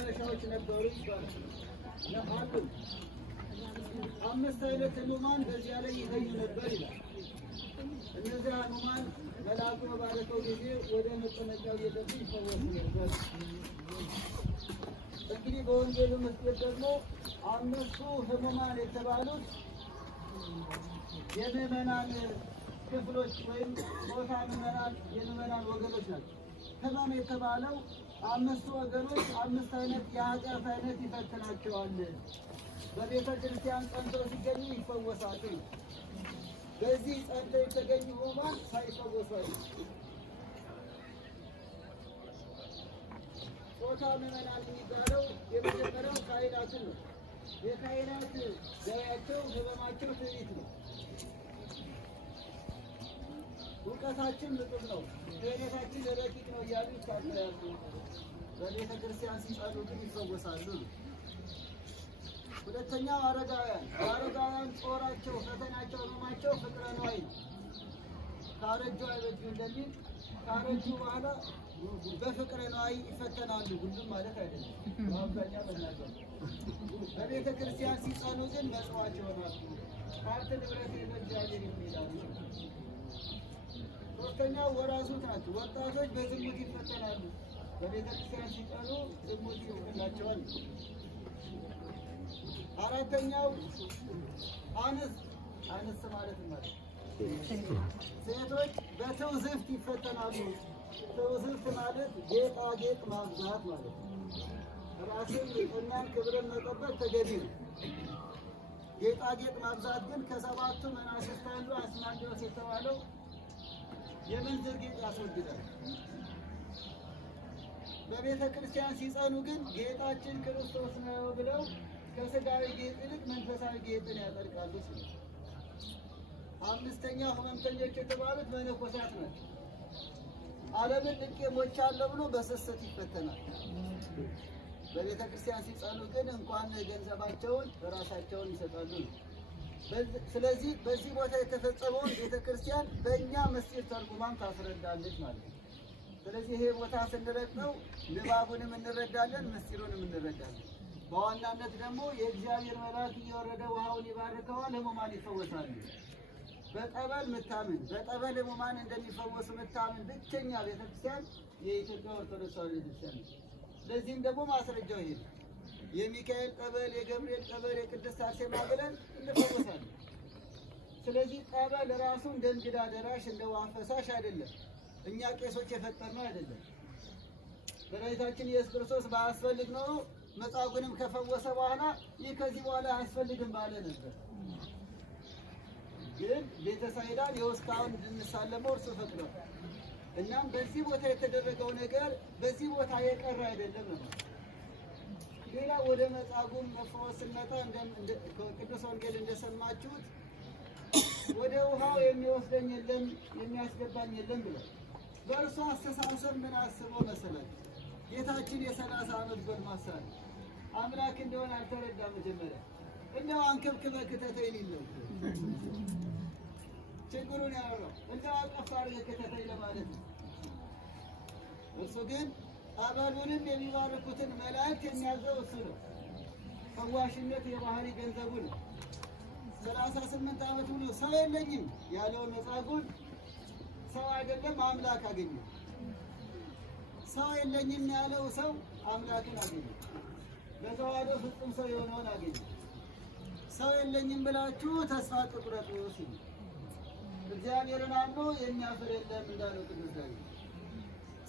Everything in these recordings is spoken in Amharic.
መናገሻዎች ነበሩ ይባላል። አሉ 5 አይነት ሕሙማን በዚያ ላይ ይተኙ ነበር ይላል። እነዚያ ሕሙማን መልአኩ በባረከው ጊዜ ወደ መቀመጫው እየገቡ ይፈወሱ ነበር። እንግዲህ በወንጌሉ ምስጢር ደግሞ 5ቱ ሕሙማን የተባሉት የምዕመናን ክፍሎች ወይም ጾታ ምዕመናን የምዕመናን ወገኖች ናቸው። ሕመም የተባለው 5ቱ ወገኖች 5 አይነት የኃጢአት አይነት ይፈትናቸዋል። በቤተ ክርስቲያን ጸንተው ሲገኙ ይፈወሳሉ። በዚህ ጸንተው የተገኙ ሕሙማን ሳይፈወሱ ጾታ ምዕመናን የሚባለው የመጀመሪያው ካህናትን ነው። የካህናት ዘያቸው ሕመማቸው ትዕቢት ነው። እውቀታችን ምጡቅ ነው፣ ክህነታችን ረቂቅ ነው እያሉ ይታበያሉ። በቤተ ክርስቲያን ሲጸኑ ግን ይፈወሳሉ። ሁለተኛው አረጋውያን። የአረጋውያን ጦራቸው፣ ፈተናቸው፣ ሕመማቸው ፍቅረ ነዋይ ነው። ካረጁ አይበጁ እንደሚል ካረጁ በኋላ በፍቅረ ነዋይ ይፈተናሉ። ሁሉም ማለት አይደለም፣ በአብዛኛው መናገር። በቤተ ክርስቲያን ሲጸኑ ግን መጽዋዕት ይሆናሉ። ሀብት ንብረት ለእግዚአብሔር ይላሉ። ሶስተኛው ወራዙት ናቸው። ወጣቶች በዝሙት ይፈተናሉ። በቤተ ክርስቲያን ሲጸኑ ዝሙት ይሆንላቸዋል። አራተኛው አንስት ማለት ማለት ሴቶች በትውዝፍት ይፈተናሉ። ትውዝፍት ማለት ጌጣጌጥ ማብዛት ማለት ነው። ራስን ንጽሕናን ክብርን መጠበቅ ተገቢ ነው። ጌጣጌጥ ማብዛት ግን ከ7ቱ መናፍስት አንዱ አስማንዶስ የተባለው የምንዝር ጌጥ ያስወግዳል። በቤተ ክርስቲያን ሲጸኑ ግን ጌጣችን ክርስቶስ ነው ብለው ከሥጋዊ ጌጥ ይልቅ መንፈሳዊ ጌጥን ያጠርቃሉ። አምስተኛው ሕመምተኞች የተባሉት መነኮሳት ናቸው። ዓለምን ንቄ ሞቻለሁ ብሎ በስስት ይፈተናል። በቤተ ክርስቲያን ሲጸኑ ግን እንኳን ገንዘባቸውን ራሳቸውን ይሰጣሉ። ስለዚህ በዚህ ቦታ የተፈጸመውን ቤተ ክርስቲያን በእኛ ምስጢር ተርጉማም ታስረዳለች ማለት ነው። ስለዚህ ይሄ ቦታ ስንረግጠው ንባቡንም እንረዳለን፣ ምስጢሩንም እንረዳለን። በዋናነት ደግሞ የእግዚአብሔር መልአክ እየወረደ ውሃውን ይባርከዋል፣ ሕሙማን ይፈወሳሉ። በጠበል ምታምን፣ በጠበል ሕሙማን እንደሚፈወሱ ምታምን ብቸኛ ቤተክርስቲያን የኢትዮጵያ ኦርቶዶክስ ተዋሕዶ ቤተክርስቲያን ነው። ለዚህም ደግሞ ማስረጃው ይሄ ነው። የሚካኤል ጠበል፣ የገብርኤል ጠበል፣ የቅድስት አርሴማ ብለን እንፈወሳለን። ስለዚህ ጠበል ራሱ እንደ እንግዳ ደራሽ እንደ ውሃ ፈሳሽ አይደለም። እኛ ቄሶች የፈጠርነው አይደለም። መድኃኒታችን ኢየሱስ ክርስቶስ ባያስፈልግ ኖሮ መጻጉዕንም ከፈወሰ በኋላ ይህ ከዚህ በኋላ አያስፈልግም ባለ ነበር። ግን ቤተ ሳይዳን የውስጣውን እንድንሳለመው እርሱ ፈቅዷል። እናም በዚህ ቦታ የተደረገው ነገር በዚህ ቦታ የቀረ አይደለም ነው። ሌላ ወደ መጻጉዕ መፈወስ ስንመጣ ቅዱስ ወንጌል እንደሰማችሁት ወደ ውሃው የሚወስደኝ የለም የሚያስገባኝ የለም ብሏል። በእርሱ አስተሳሰብ ምን አስበው መሰላችሁ? ጌታችን የ30 ዓመት ጎልማሳ ነው። አምላክ እንደሆነ አልተረዳም። መጀመሪያ እንደው አንከብክበህ ክተተኝ ሊል ነው ችግሩን ያወራው። እንደው አቀፍ አድርገህ ክተተኝ ለማለት ነው። እርሱ ግን ጠበሉንም የሚባርኩትን መላእክት የሚያዘው እሱ ነው። ፈዋሽነት የባህሪ ገንዘቡ ነው። 38 ዓመት ሙሉ ሰው የለኝም ያለውን መጻጉዕን ሰው አይደለም አምላክ አገኘ። ሰው የለኝም ያለው ሰው አምላክን አገኘ። በተዋህዶ ፍጹም ሰው የሆነውን አገኘ። ሰው የለኝም ብላችሁ ተስፋ አትቁረጡ ሲል እግዚአብሔርን አምኖ የሚያፍር የለም እንዳለው ቅዱስ ዳዊት።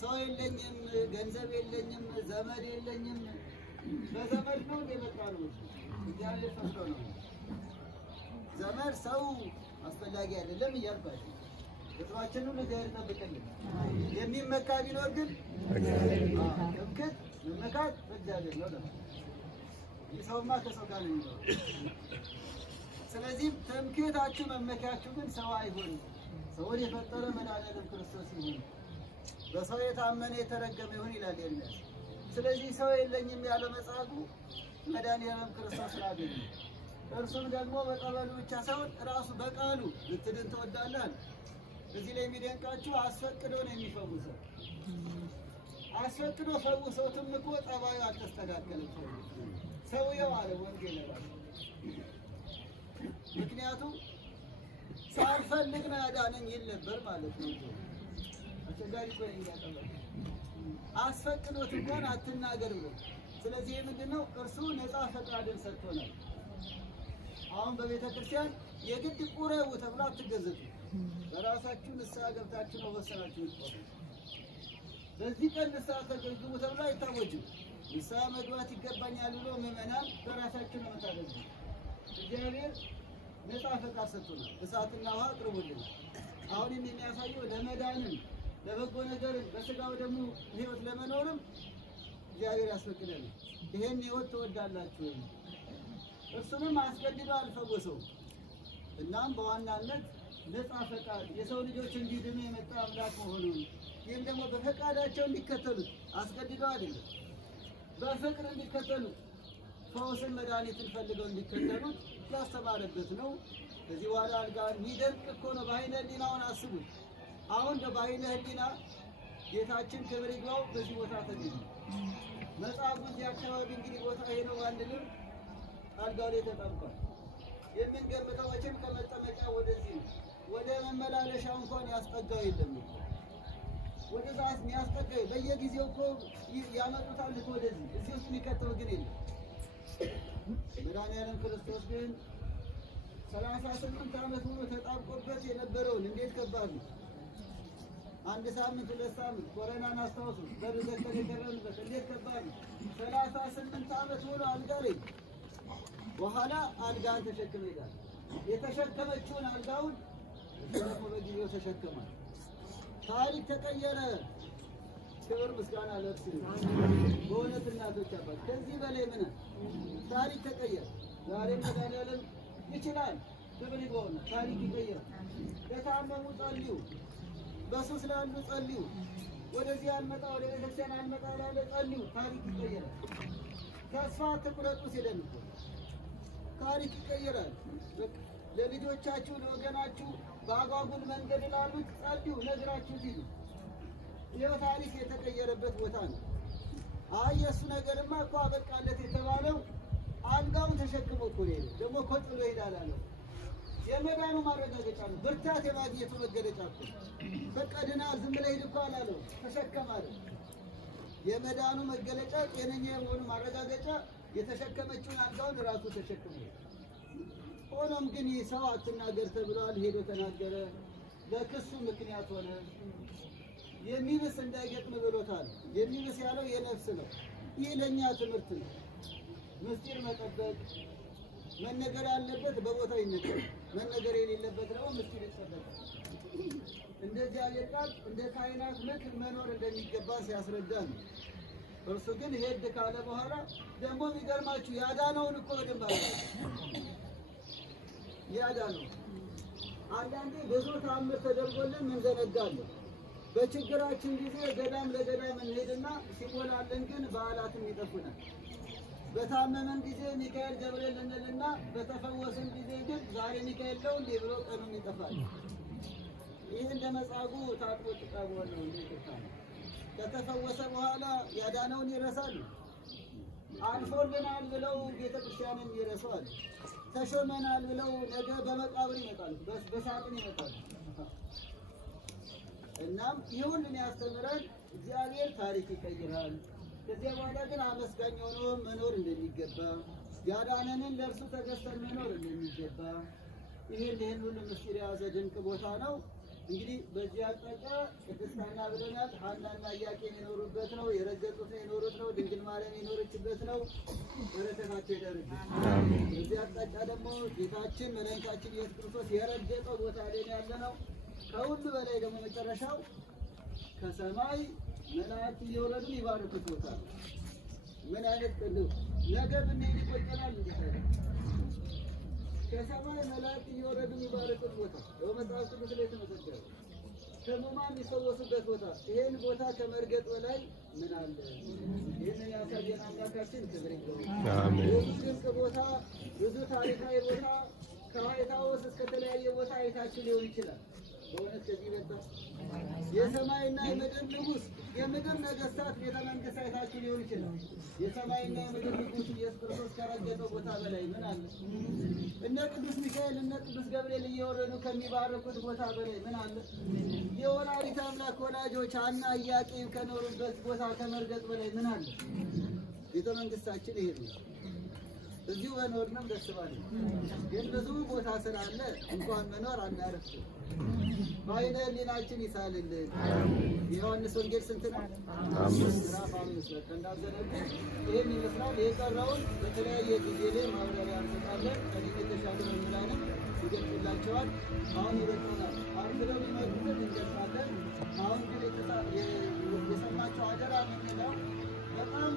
ሰው የለኝም፣ ገንዘብ የለኝም፣ ዘመድ የለኝም። በዘመድ ነው የመጣ ነው። እግዚአብሔር ፈቅዶ ነው። ዘመድ ሰው አስፈላጊ አይደለም እያልኳቸው ሕዝባችንን ሁሉ እግዚአብሔር ይጠብቅልን። የሚመካ ቢኖር ግን ትምክህት መመካት በእግዚአብሔር ነው ደግሞ ሰውማ ከሰው ጋር ነው የሚኖረው። ስለዚህም ትምክህታችሁ መመኪያችሁ ግን ሰው አይሁን፣ ሰውን የፈጠረ መድኃኒዓለም ክርስቶስ ይሁን፣ በሰው የታመነ የተረገመ ይሁን ይላል ኤርምያስ። ስለዚህ ሰው የለኝም ያለው መጻጉዕ መድኃኒዓለም ክርስቶስን አገኘ። እርሱም ደግሞ በጠበሉ ብቻ ሳይሆን ራሱ በቃሉ ልትድን ትወዳለህ። እዚህ ላይ የሚደንቃችሁ አስፈቅዶ ነው የሚፈውሰው። አስፈቅዶ ፈውሶትም እኮ ጠባዩ አልተስተካከለም። ሰውየው አለ ወንጌል ራሱ። ምክንያቱም ሳልፈልግ ነው ያዳነኝ ይል ነበር ማለት ነው። አስቸጋሪ እኮ ነው። አስፈቅዶት እንኳን አትናገር ብሎ ስለዚህ ምንድነው እርሱ ነፃ ፈቃድን ሰጥቶናል። አሁን በቤተ ክርስቲያን የግድ ቁረቡ ተብሎ አትገዘቱ። በራሳችሁ ንስሐ ገብታችሁ ነው ወሰናችሁ ይቆጡ። በዚህ ቀን ንስሐ ተገዝቡ ተብሎ አይታወጅም። ንስሐ መግባት ይገባኛል ብሎ ምዕመናን በራሳችሁ ነው የምታደርጉ። እግዚአብሔር ነፃ ፈቃድ ሰጥቶናል። እሳትና ውሃ አቅርቦልን አሁንም የሚያሳየው ለመዳንም ለበጎ ነገርን በስጋው ደግሞ ህይወት ለመኖርም እግዚአብሔር ያስፈቅዳል። ይሄን ህይወት ትወዳላችሁ። እርሱንም አስገድዶ አልፈወሰውም። እናም በዋናነት ነፃ ፈቃድ የሰው ልጆች እንዲድኑ የመጣ አምላክ መሆኑን ይህም ደግሞ በፈቃዳቸው እንዲከተሉት አስገድደው አይደለም፣ በፍቅር እንዲከተሉት ፈውስን መድኃኒትን ፈልገው እንዲከተሉት ያስተማረበት ነው። ከዚህ በኋላ አልጋ የሚደንቅ እኮ ነው። በዓይነ ህሊናውን አስቡት። አሁን በዓይነ ህሊና ጌታችን ክብር ይግባው በዚህ ቦታ ተገኘ። መጽሐፉ እዚህ አካባቢ እንግዲህ ቦታ ይሄ ነው አንልም። አልጋው ላይ ተጠምቋል። የምንገምተው መቼም ከመጠመቂያ ወደዚህ ነው። ወደ መመላለሻ እንኳን ያስጠጋው የለም። ወደ ዛስ የሚያስጠጋው በየጊዜው እኮ ያመጡታል እኮ ወደዚህ። እዚህ ውስጥ የሚከተው ግን የለም። መድኃኒዓለም ክርስቶስ ግን 38 ዓመት ሙሉ ተጣብቆበት የነበረውን እንዴት ከባድ ነው! አንድ ሳምንት 2 ሳምንት ኮሮናን አስታውሱ በርዘከር የቀረንበት እንዴት ከባድ ነው! 38 ዓመት ሙሉ አልጋ ላይ በኋላ አልጋን ተሸክመ ይላል። የተሸከመችውን አልጋውን ደግሞ በጊዜው ተሸከማል። ታሪክ ተቀየረ። ክብር ምስጋና ለእርሱ ይሁን። በእውነት እናቶች አባት ከዚህ በላይ ምን ታሪክ ተቀየረ። ዛሬ መድኃኒዓለም ይችላል። ክብር ይግባውና ታሪክ ይቀየራል። ለታመሙ ጸልዩ፣ በሱስ ላሉ ጸልዩ፣ ወደዚህ አልመጣ ወደ ቤተክርስቲያን አልመጣ ላለ ጸልዩ። ታሪክ ይቀየራል። ተስፋ አትቁረጡ ሲለን እኮ ታሪክ ይቀየራል። ለልጆቻችሁ ለወገናችሁ በአጓጉል መንገድ ላሉት ጸልዩ፣ ነግራችሁ ሂዱ። ይኸው ታሪክ የተቀየረበት ቦታ ነው። አይ የእሱ ነገርማ እኮ አበቃለት የተባለው አልጋውን ተሸክሞ እኮ ነው። ደግሞ እኮ ጥሎ ይሄዳል አለው። የመዳኑ ማረጋገጫ ነው። ብርታት የማግኘቱ መገለጫ እኮ በቃ ድና ዝም ብለህ ሂድ እኮ አላለው፣ ተሸከም አለ። የመዳኑ መገለጫ ጤነኛ የመሆኑ ማረጋገጫ የተሸከመችውን አልጋውን ራሱ ተሸክሞ። ሆኖም ግን ይህ ሰው አትናገር ተብሏል። ሄዶ ተናገረ። ለክሱ ምክንያት ሆነ። የሚብስ እንዳይገጥም ብሎታል። የሚብስ ያለው የነፍስ ነው። ይህ ለእኛ ትምህርት ነው። ምስጢር መጠበቅ፣ መነገር ያለበት በቦታው ይነገር፣ መነገር የሌለበት ደግሞ ምስጢር ይጠበቃል። እንደ እግዚአብሔር ቃል እንደ ካህናት ምክር መኖር እንደሚገባ ሲያስረዳ ነው። እርሱ ግን ሄድ ካለ በኋላ ደግሞ የሚገርማችሁ ያዳነውን እኮ በደንብ አለ። ያዳነው አንዳንዴ ብዙ ተአምር ተደርጎልን እንዘነጋለን። በችግራችን ጊዜ ገዳም ለገዳም እንሄድና ሲሞላልን ግን በዓላትም ይጠፉናል። በታመመን ጊዜ ሚካኤል ገብርኤል እንልና በተፈወሰን ጊዜ ግን ዛሬ ሚካኤል ነው እንዴ ብሎ ቀኑን ይጠፋል። ይህ እንደ መጻጉዕ ታጥቦ ጭቃ ነው እንዴ ይጠፋል። ከተፈወሰ በኋላ ያዳነውን ይረሳሉ። አልፎልናል ብለው ቤተክርስቲያንን ይረሳሉ። ተሾመናል ብለው ነገ በመቃብር ይመጣሉ፣ በሳጥን ይመጣሉ። እናም ይሁንን ያስተምራል። እግዚአብሔር ታሪክ ይቀይራል። ከዚያ በኋላ ግን አመስጋኝ ሆኖ መኖር እንደሚገባ ያዳነንን ለእርሱ ተገዝተን መኖር እንደሚገባ ይህን ሁሉ ምስጢር የያዘ ድንቅ ቦታ ነው። እንግዲህ በዚህ አቅጣጫ ቅድስት ሐና ብለናል። ሐናና ኢያቄም የኖሩበት ነው። የረገጡት የኖሩት ነው። ድንግል ማርያም የኖረችበት ነው። በረከታቸው ይደርብን። በዚህ አቅጣጫ ደግሞ ጌታችን መድኃኒታችን ኢየሱስ ክርስቶስ የረገጠው ቦታ ላይ ያለ ነው። ከሁሉ በላይ ደግሞ መጨረሻው ከሰማይ መላእክት እየወረዱ ይባርኩት ቦታ። ምን አይነት ቅዱስ ነገ ብንሄድ ይቆጨናል። እንዴት ከሰማይ መላእክት እየወረዱ ይባርኩት ቦታ በመጽሐፍ ቅዱስ ላይ ተመሰከረ። ሕሙማን የሚፈወሱበት ቦታ። ይሄን ቦታ ከመርገጥ በላይ ምን አለ? ይህንን ያሳየን አምላካችን ክብር ይግባው። አሜን። ብዙ ድንቅ ቦታ፣ ብዙ ታሪካዊ ቦታ ከዋይት ሀውስ እስከ ተለያየ ቦታ አይታችሁ ሊሆን ይችላል። በእውነት ከዚህ በጣም የሰማይና የምድር ንጉሥ የምድር ነገሥታት ቤተ መንግሥት አይታችሁ ሊሆን ይችላል። የሰማይና የምድር ንጉሥ ኢየሱስ ክርስቶስ ከረገጠው ቦታ በላይ ምን አለ? እነ ቅዱስ ሚካኤል እነ ቅዱስ ገብርኤል እየወረዱ ከሚባረኩት ቦታ በላይ ምን አለ? የወላዲተ አምላክ ወላጆች ሐና ኢያቄም ከኖሩበት ቦታ ከመርገጥ በላይ ምን አለ? ቤተ መንግሥታችን ይሄ ነው። እዚሁ በኖርንም ደስ ባለን፣ ግን ብዙ ቦታ ስላለ እንኳን መኖር አናርፍም። በዓይነ ሕሊናችን ይሳልልን። የዮሐንስ ወንጌል ስንት ነው? ምዕራፍ 5 በቃ እንዳዘነጉ ይህን ይመስላል። የቀረውን በተለያየ ጊዜ ላይ ማብራሪያ እንሰጣለን። ከዚህ የተሻለ መምህራንም ይገልጹላቸዋል። አሁን ይበቃናል። አርፍደው ሊመጡትን እንገልጻለን። አሁን ግን የሰማቸው አደራ የምንለው በጣም